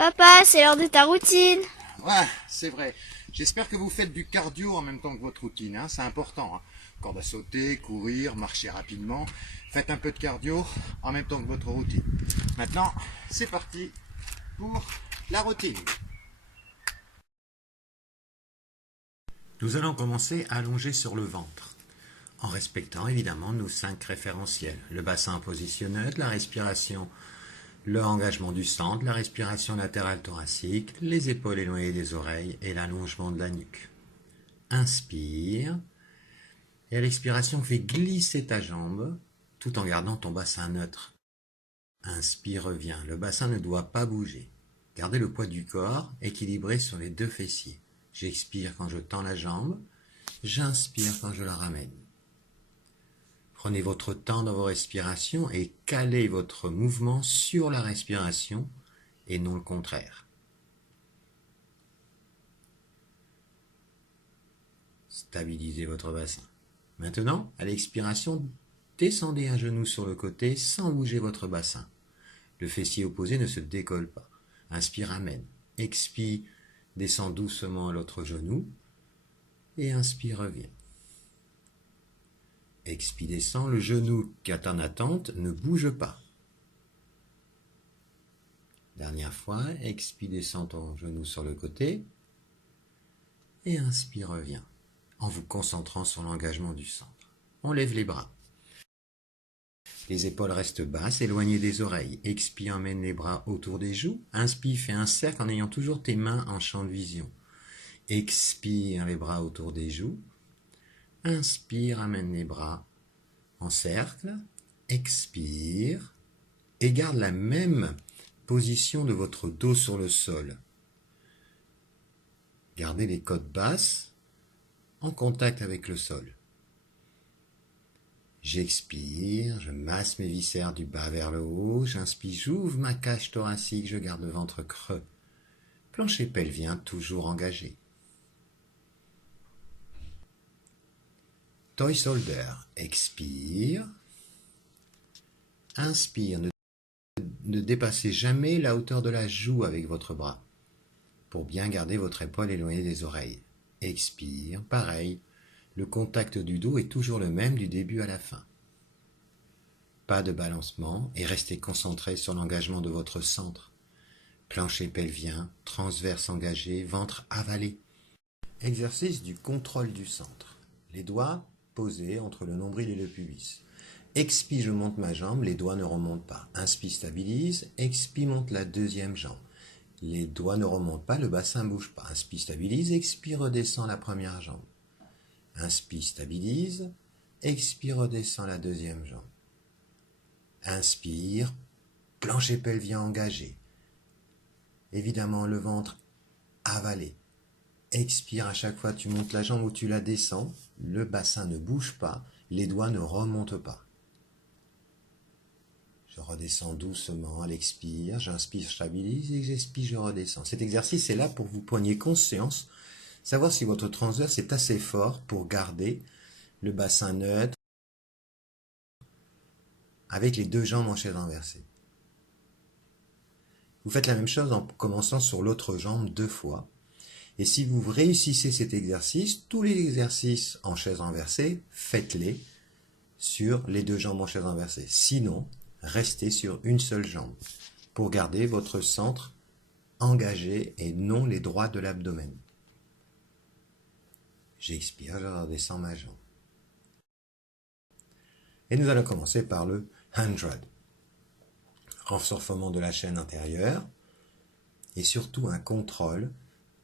Papa, c'est l'heure de ta routine. Ouais, c'est vrai. J'espère que vous faites du cardio en même temps que votre routine, hein. C'est important, hein. Corde à sauter, courir, marcher rapidement. Faites un peu de cardio en même temps que votre routine. Maintenant, c'est parti pour la routine. Nous allons commencer à allonger sur le ventre, en respectant évidemment nos 5 référentiels. Le bassin en position neutre, la respiration, le engagement du centre, la respiration latérale thoracique, les épaules éloignées des oreilles et l'allongement de la nuque. Inspire. Et à l'expiration, fais glisser ta jambe tout en gardant ton bassin neutre. Inspire, reviens. Le bassin ne doit pas bouger. Gardez le poids du corps équilibré sur les 2 fessiers. J'expire quand je tends la jambe. J'inspire quand je la ramène. Prenez votre temps dans vos respirations et calez votre mouvement sur la respiration et non le contraire. Stabilisez votre bassin. Maintenant, à l'expiration, descendez un genou sur le côté sans bouger votre bassin. Le fessier opposé ne se décolle pas. Inspire, amène. Expire, descend doucement à l'autre genou. Et inspire, reviens. Expire, descend. Le genou qui est en attente ne bouge pas. Dernière fois, expire, descend ton genou sur le côté. Et inspire, reviens. En vous concentrant sur l'engagement du centre. On lève les bras. Les épaules restent basses, éloignées des oreilles. Expire, emmène les bras autour des joues. Inspire, fais un cercle en ayant toujours tes mains en champ de vision. Expire, les bras autour des joues. Inspire, amène les bras en cercle. Expire. Et garde la même position de votre dos sur le sol. Gardez les côtes basses en contact avec le sol. J'expire, je masse mes viscères du bas vers le haut, j'inspire, j'ouvre ma cage thoracique, je garde le ventre creux. Plancher pelvien toujours engagé. Toy Solder, expire. Inspire, ne dépassez jamais la hauteur de la joue avec votre bras, pour bien garder votre épaule éloignée des oreilles. Expire, pareil, le contact du dos est toujours le même du début à la fin. Pas de balancement et restez concentré sur l'engagement de votre centre. Plancher pelvien, transverse engagé, ventre avalé. Exercice du contrôle du centre. Les doigts posés entre le nombril et le pubis. Expire, je monte ma jambe, les doigts ne remontent pas. Inspire, stabilise. Expire, monte la deuxième jambe. Les doigts ne remontent pas, le bassin ne bouge pas. Inspire, stabilise. Expire, redescend la première jambe. Inspire, stabilise. Expire, redescend la deuxième jambe. Inspire, plancher pelvien engagé. Évidemment, le ventre avalé. Expire, à chaque fois tu montes la jambe ou tu la descends. Le bassin ne bouge pas, les doigts ne remontent pas. Je redescends doucement à l'expire, j'inspire, je stabilise et j'expire, je redescends. Cet exercice est là pour que vous preniez conscience, savoir si votre transverse est assez fort pour garder le bassin neutre avec les 2 jambes en chaise renversée. Vous faites la même chose en commençant sur l'autre jambe 2 fois. Et si vous réussissez cet exercice, tous les exercices en chaise renversée, faites-les sur les 2 jambes en chaise renversée. Sinon, restez sur une seule jambe pour garder votre centre engagé et non les droits de l'abdomen. J'expire, je redescends ma jambe. Et nous allons commencer par le 100. Renforcement de la chaîne intérieure et surtout un contrôle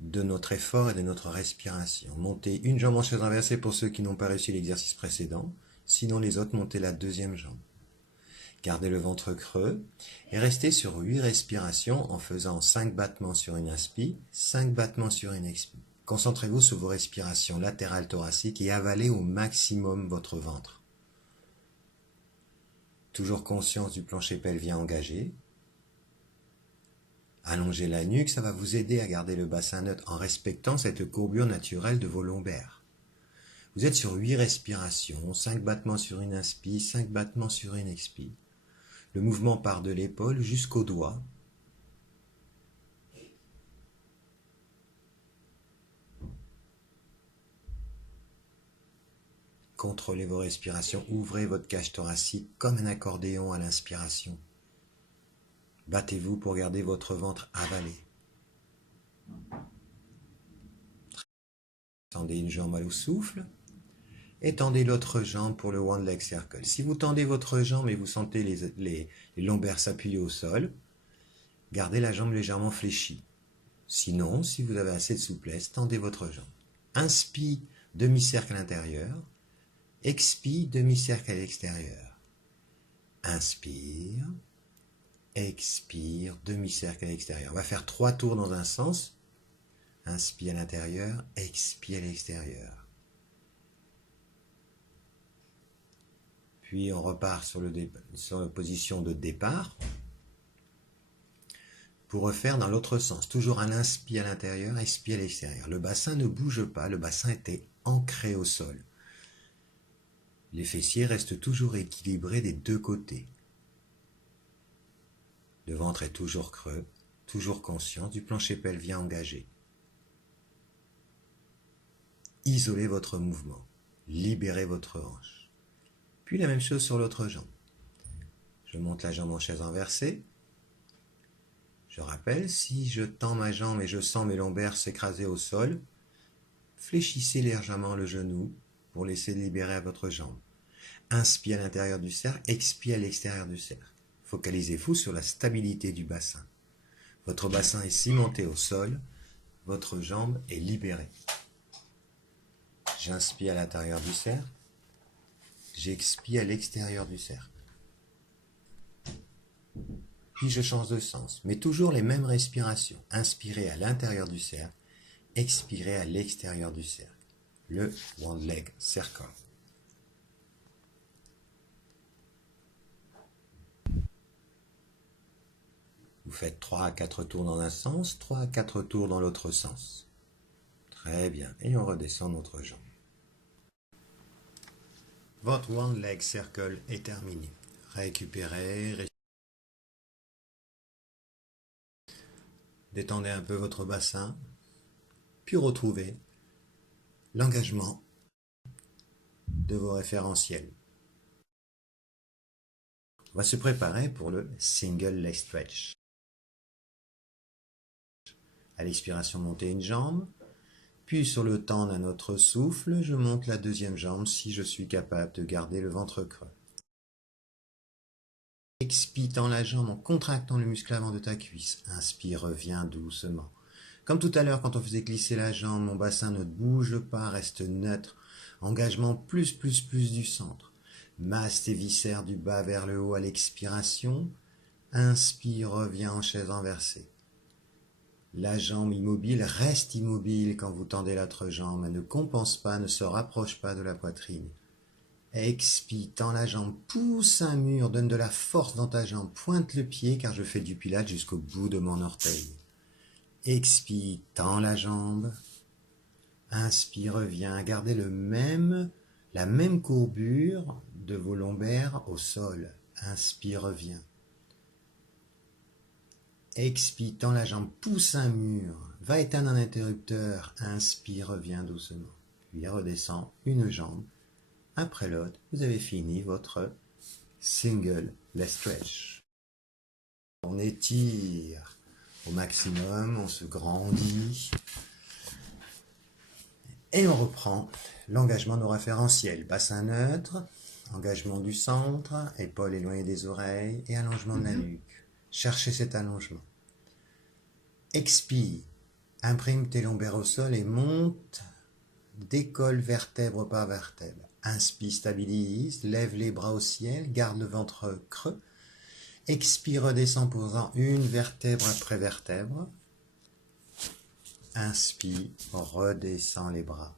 de notre effort et de notre respiration. Montez une jambe en chaise inversée pour ceux qui n'ont pas réussi l'exercice précédent, sinon les autres montez la deuxième jambe. Gardez le ventre creux et restez sur 8 respirations en faisant 5 battements sur une inspire, 5 battements sur une expire. Concentrez-vous sur vos respirations latérales thoraciques et avalez au maximum votre ventre. Toujours conscience du plancher pelvien engagé. Allongez la nuque, ça va vous aider à garder le bassin neutre en respectant cette courbure naturelle de vos lombaires. Vous êtes sur 8 respirations, 5 battements sur une inspire, 5 battements sur une expire. Le mouvement part de l'épaule jusqu'au doigt. Contrôlez vos respirations, ouvrez votre cage thoracique comme un accordéon à l'inspiration. Battez-vous pour garder votre ventre avalé. Tendez une jambe au souffle et tendez l'autre jambe pour le One Leg Circle. Si vous tendez votre jambe et vous sentez les lombaires s'appuyer au sol, gardez la jambe légèrement fléchie. Sinon, si vous avez assez de souplesse, tendez votre jambe. Inspire, demi-cercle à l'intérieur. Expire, demi-cercle à l'extérieur. Inspire. Expire, demi-cercle à l'extérieur. On va faire 3 tours dans un sens. Inspire à l'intérieur, expire à l'extérieur. Puis on repart sur la position de départ pour refaire dans l'autre sens. Toujours un inspire à l'intérieur, expire à l'extérieur. Le bassin ne bouge pas, le bassin était ancré au sol. Les fessiers restent toujours équilibrés des deux côtés. Le ventre est toujours creux, toujours conscient du plancher pelvien engagé. Isolez votre mouvement, libérez votre hanche. Puis la même chose sur l'autre jambe. Je monte la jambe en chaise inversée. Je rappelle, si je tends ma jambe et je sens mes lombaires s'écraser au sol, fléchissez légèrement le genou pour laisser libérer votre jambe. Inspire à l'intérieur du cercle, expire à l'extérieur du cercle. Focalisez-vous sur la stabilité du bassin. Votre bassin est cimenté au sol, votre jambe est libérée. J'inspire à l'intérieur du cercle, j'expire à l'extérieur du cercle. Puis je change de sens, mais toujours les mêmes respirations. Inspirez à l'intérieur du cercle, expirez à l'extérieur du cercle. Le One Leg Circle. Vous faites 3 à 4 tours dans un sens, 3 à 4 tours dans l'autre sens. Très bien, et on redescend notre jambe. Votre One Leg Circle est terminé. Récupérez, détendez un peu votre bassin, puis retrouvez l'engagement de vos référentiels. On va se préparer pour le Single Leg Stretch. À l'expiration, montez une jambe, puis sur le temps d'un autre souffle, je monte la deuxième jambe si je suis capable de garder le ventre creux. Expire, tends la jambe en contractant le muscle avant de ta cuisse. Inspire, reviens doucement. Comme tout à l'heure, quand on faisait glisser la jambe, mon bassin ne bouge pas, reste neutre. Engagement plus du centre. Masse tes viscères du bas vers le haut à l'expiration. Inspire, reviens en chaise inversée. La jambe immobile reste immobile quand vous tendez l'autre jambe. Elle ne compense pas, ne se rapproche pas de la poitrine. Expire, tends la jambe, pousse un mur, donne de la force dans ta jambe, pointe le pied car je fais du pilate jusqu'au bout de mon orteil. Expire, tends la jambe. Inspire, reviens, gardez la même courbure de vos lombaires au sol. Inspire, reviens. Expire, tends la jambe, pousse un mur, va éteindre un interrupteur, inspire, reviens doucement. Puis redescend une jambe. Après l'autre, vous avez fini votre Single Leg Stretch. On étire au maximum, on se grandit. Et on reprend l'engagement de nos référentiels. Bassin neutre, engagement du centre, épaules éloignées des oreilles et allongement de la nuque. Cherchez cet allongement. Expire, imprime tes lombaires au sol et monte, décolle vertèbre par vertèbre. Inspire, stabilise, lève les bras au ciel, garde le ventre creux. Expire, redescend, posant une vertèbre après vertèbre. Inspire, redescends les bras.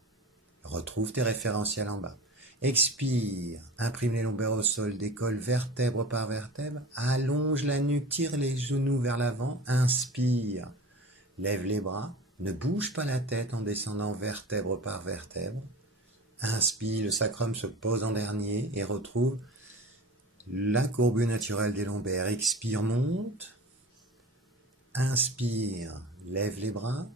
Retrouve tes référentiels en bas. Expire, imprime les lombaires au sol, décolle vertèbre par vertèbre. Allonge la nuque, tire les genoux vers l'avant. Inspire, lève les bras. Ne bouge pas la tête en descendant vertèbre par vertèbre. Inspire, le sacrum se pose en dernier et retrouve la courbure naturelle des lombaires. Expire, monte. Inspire, lève les bras.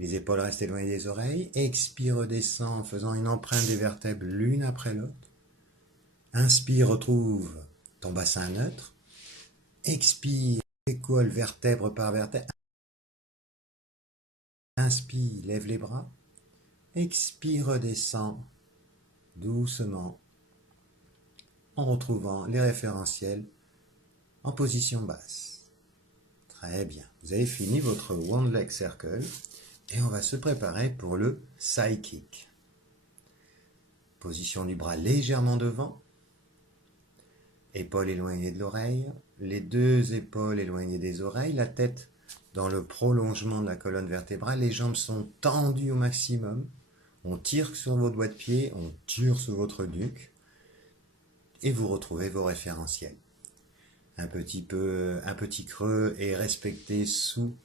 Les épaules restent éloignées des oreilles. Expire, redescend en faisant une empreinte des vertèbres l'une après l'autre. Inspire, retrouve ton bassin neutre. Expire, décolle vertèbre par vertèbre. Inspire, lève les bras. Expire, redescend doucement en retrouvant les référentiels en position basse. Très bien. Vous avez fini votre One Leg Circle et on va se préparer pour le Side Kick. Position du bras légèrement devant. Épaules éloignées de l'oreille. Les deux épaules éloignées des oreilles. La tête dans le prolongement de la colonne vertébrale. Les jambes sont tendues au maximum. On tire sur vos doigts de pied. On tire sur votre nuque. Et vous retrouvez vos référentiels. Un petit creux est respecté sous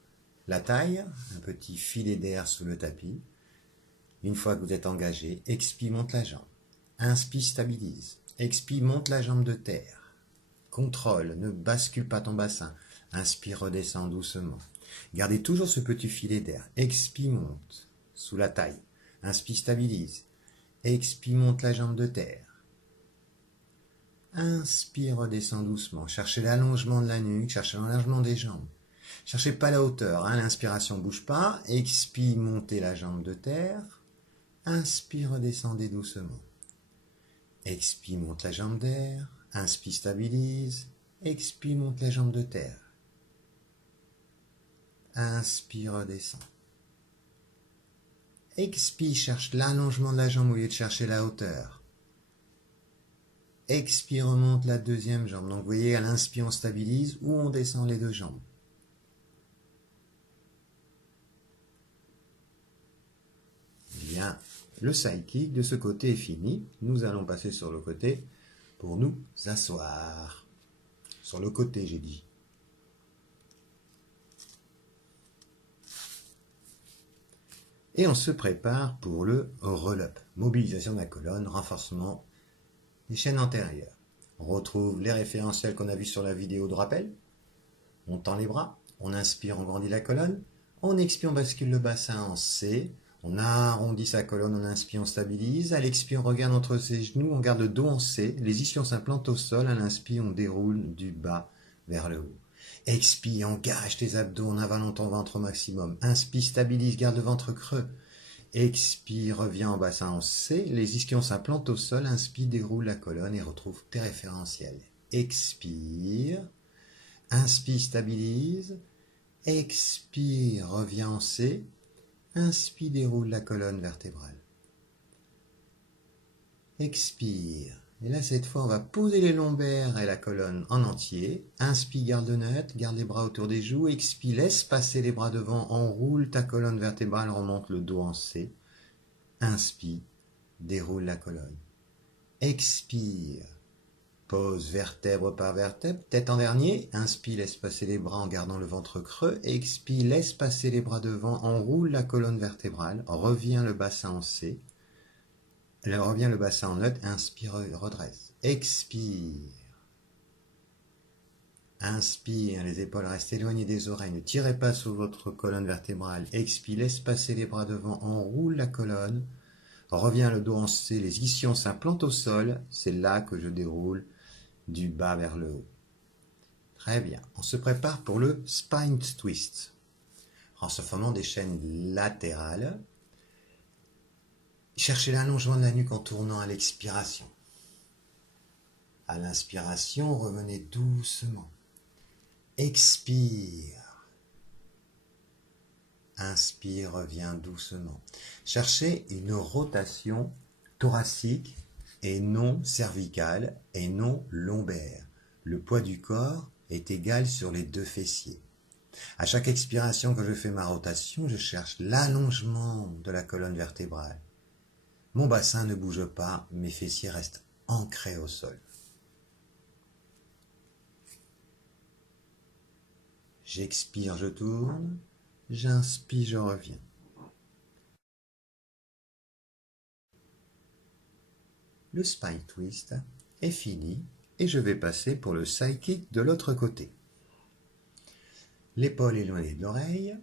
la taille, un petit filet d'air sous le tapis. Une fois que vous êtes engagé, expire, monte la jambe. Inspire, stabilise. Expire, monte la jambe de terre. Contrôle, ne bascule pas ton bassin. Inspire, redescend doucement. Gardez toujours ce petit filet d'air. Expire, monte sous la taille. Inspire, stabilise. Expire, monte la jambe de terre. Inspire, redescend doucement. Cherchez l'allongement de la nuque, cherchez l'allongement des jambes. Cherchez pas la hauteur. L'inspiration, bouge pas. Expire, montez la jambe de terre. Inspire, redescendez doucement. Expire, monte la jambe d'air. Inspire, stabilise. Expire, monte la jambe de terre. Inspire, redescend. Expire, cherche l'allongement de la jambe au lieu de chercher la hauteur. Expire, remonte la deuxième jambe. Donc vous voyez, à l'inspire, on stabilise ou on descend les deux jambes. Bien, le side kick de ce côté est fini. Nous allons passer sur le côté pour nous asseoir. Sur le côté, j'ai dit. Et on se prépare pour le roll-up. Mobilisation de la colonne, renforcement des chaînes antérieures. On retrouve les référentiels qu'on a vus sur la vidéo de rappel. On tend les bras, on inspire, on grandit la colonne. On expire, on bascule le bassin en C. On arrondit sa colonne, on inspire, on stabilise. À l'expire, on regarde entre ses genoux, on garde le dos en C. Les ischions s'implantent au sol. À l'inspire, on déroule du bas vers le haut. Expire, engage tes abdos en avalant ton ventre au maximum. Inspire, stabilise, garde le ventre creux. Expire, reviens en bassin en C. Les ischions s'implantent au sol. Inspire, déroule la colonne et retrouve tes référentiels. Expire. Inspire, stabilise. Expire, reviens en C. Inspire, déroule la colonne vertébrale. Expire. Et là, cette fois, on va poser les lombaires et la colonne en entier. Inspire, garde neutre, garde les bras autour des joues. Expire, laisse passer les bras devant, enroule ta colonne vertébrale, remonte le dos en C. Inspire, déroule la colonne. Expire, pose vertèbre par vertèbre, tête en dernier. Inspire, laisse passer les bras en gardant le ventre creux. Expire, laisse passer les bras devant, enroule la colonne vertébrale, revient le bassin en C. Revient le bassin en neutre, inspire, redresse. Expire. Inspire, les épaules restent éloignées des oreilles, ne tirez pas sur votre colonne vertébrale. Expire, laisse passer les bras devant, enroule la colonne. Revient le dos en C, les ischions s'implantent au sol. C'est là que je déroule du bas vers le haut. Très bien, on se prépare pour le spine twist. En se formant des chaînes latérales. Cherchez l'allongement de la nuque en tournant à l'expiration. À l'inspiration, revenez doucement. Expire. Inspire, reviens doucement. Cherchez une rotation thoracique et non cervicale et non lombaire. Le poids du corps est égal sur les deux fessiers. À chaque expiration que je fais ma rotation, je cherche l'allongement de la colonne vertébrale. Mon bassin ne bouge pas, mes fessiers restent ancrés au sol. J'expire, je tourne. J'inspire, je reviens. Le spine twist est fini et je vais passer pour le side kick de l'autre côté. L'épaule éloignée de l'oreille.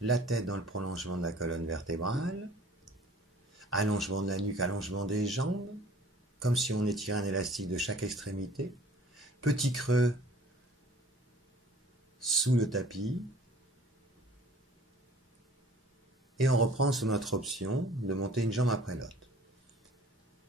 la tête dans le prolongement de la colonne vertébrale, allongement de la nuque, allongement des jambes, comme si on étirait un élastique de chaque extrémité, petit creux sous le tapis, et on reprend sous notre option de monter une jambe après l'autre.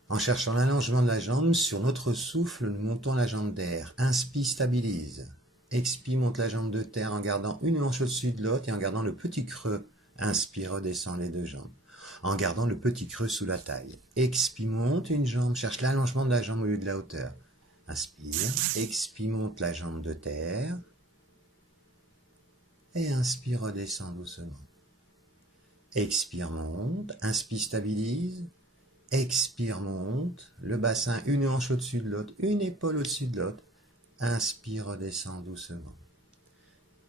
En cherchant l'allongement de la jambe, sur notre souffle, nous montons la jambe d'air. Inspire, stabilise. Expire, monte la jambe de terre en gardant une hanche au-dessus de l'autre et en gardant le petit creux. Inspire, redescend les deux jambes. En gardant le petit creux sous la taille. Expire, monte une jambe, cherche l'allongement de la jambe au lieu de la hauteur. Inspire, expire, monte la jambe de terre. Et inspire, redescend doucement. Expire, monte. Inspire, stabilise. Expire, monte, le bassin, une hanche au-dessus de l'autre, une épaule au-dessus de l'autre. Inspire, redescend doucement.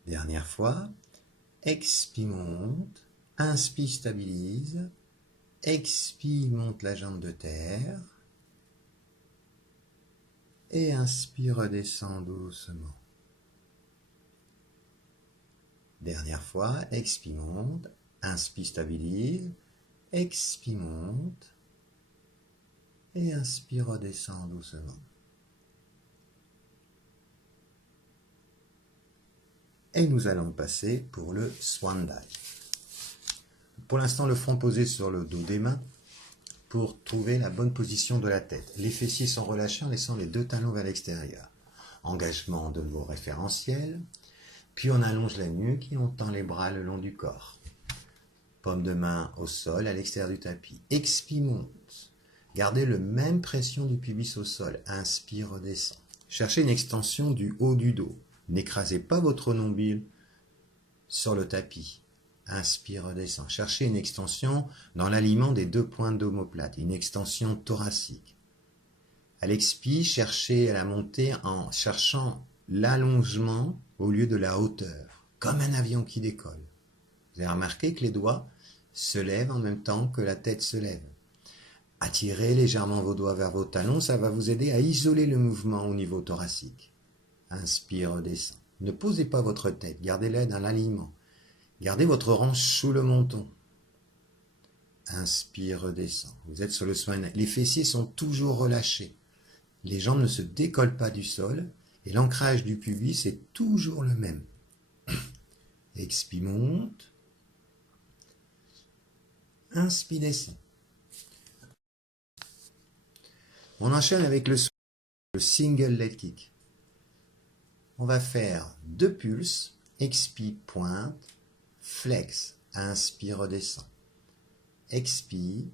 Dernière fois. Expire, monte. Inspire, stabilise. Expire, monte la jambe de terre. Et inspire, redescend doucement. Dernière fois. Expire, monte. Inspire, stabilise. Expire, monte. Et inspire, redescend doucement. Et nous allons passer pour le Swan Dive. Pour l'instant, le front posé sur le dos des mains pour trouver la bonne position de la tête. Les fessiers sont relâchés en laissant les deux talons vers l'extérieur. Engagement de vos référentiels. Puis on allonge la nuque et on tend les bras le long du corps. Paume de main au sol, à l'extérieur du tapis. Expire, monte. Gardez la même pression du pubis au sol. Inspire, redescend. Cherchez une extension du haut du dos. N'écrasez pas votre nombril sur le tapis. Inspire, redescend. Cherchez une extension dans l'alignement des deux pointes d'omoplate, une extension thoracique. À l'expire, cherchez à la monter en cherchant l'allongement au lieu de la hauteur, comme un avion qui décolle. Vous avez remarqué que les doigts se lèvent en même temps que la tête se lève. Attirez légèrement vos doigts vers vos talons, ça va vous aider à isoler le mouvement au niveau thoracique. Inspire, redescend. Ne posez pas votre tête, gardez-la dans l'alignement. Gardez votre hanche sous le menton. Inspire, redescend. Vous êtes sur le swan. Les fessiers sont toujours relâchés. Les jambes ne se décollent pas du sol et l'ancrage du pubis est toujours le même. Expire, monte. Inspire, descend. On enchaîne avec le single leg kick. On va faire 2 pulses, expire, pointe, flex, inspire, redescend. Expire,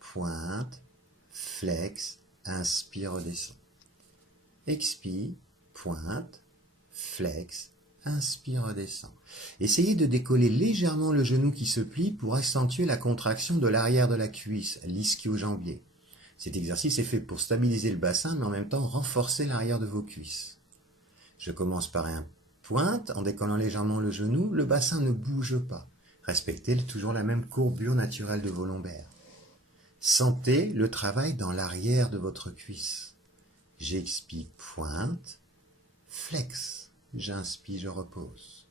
pointe, flex, inspire, redescend. Expire, pointe, flex, inspire, redescend. Essayez de décoller légèrement le genou qui se plie pour accentuer la contraction de l'arrière de la cuisse, l'ischio-jambier. Cet exercice est fait pour stabiliser le bassin, mais en même temps renforcer l'arrière de vos cuisses. Je commence par un pointe, en décollant légèrement le genou, le bassin ne bouge pas. Respectez toujours la même courbure naturelle de vos lombaires. Sentez le travail dans l'arrière de votre cuisse. J'expire, pointe, flex. J'inspire, je repose.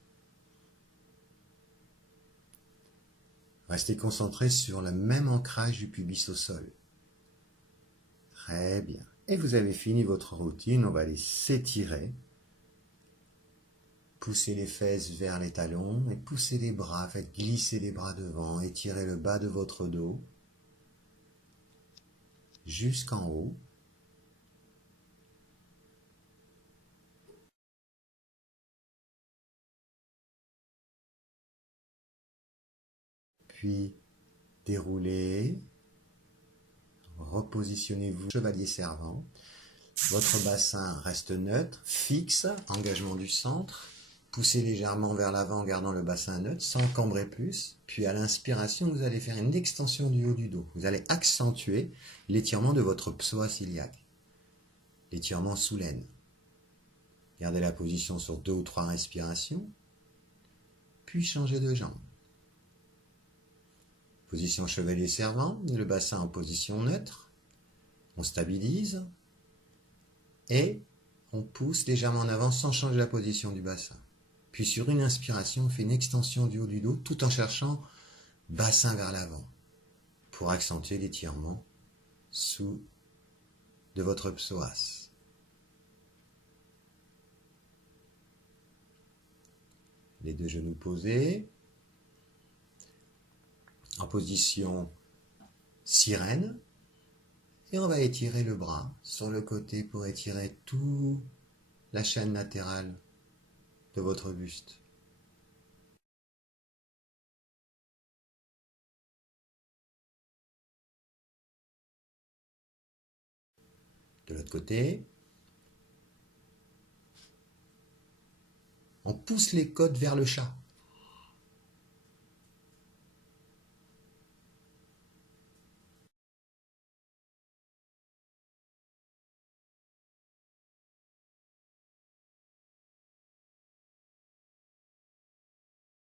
Restez concentré sur le même ancrage du pubis au sol. Très bien. Et vous avez fini votre routine, on va aller s'étirer. Poussez les fesses vers les talons et poussez les bras, faites glisser les bras devant, étirez le bas de votre dos jusqu'en haut. Puis déroulez, repositionnez-vous, chevalier servant. Votre bassin reste neutre, fixe, engagement du centre. Poussez légèrement vers l'avant en gardant le bassin neutre, sans cambrer plus. Puis à l'inspiration, vous allez faire une extension du haut du dos. Vous allez accentuer l'étirement de votre psoas iliaque, l'étirement sous l'aine. Gardez la position sur 2 ou 3 respirations, puis changez de jambe. Position chevalier servant, le bassin en position neutre. On stabilise et on pousse légèrement en avant sans changer la position du bassin. Puis sur une inspiration, on fait une extension du haut du dos tout en cherchant bassin vers l'avant pour accentuer l'étirement de votre psoas. Les deux genoux posés, en position sirène, et on va étirer le bras sur le côté pour étirer toute la chaîne latérale de votre buste. De l'autre côté, on pousse les côtes vers le chat.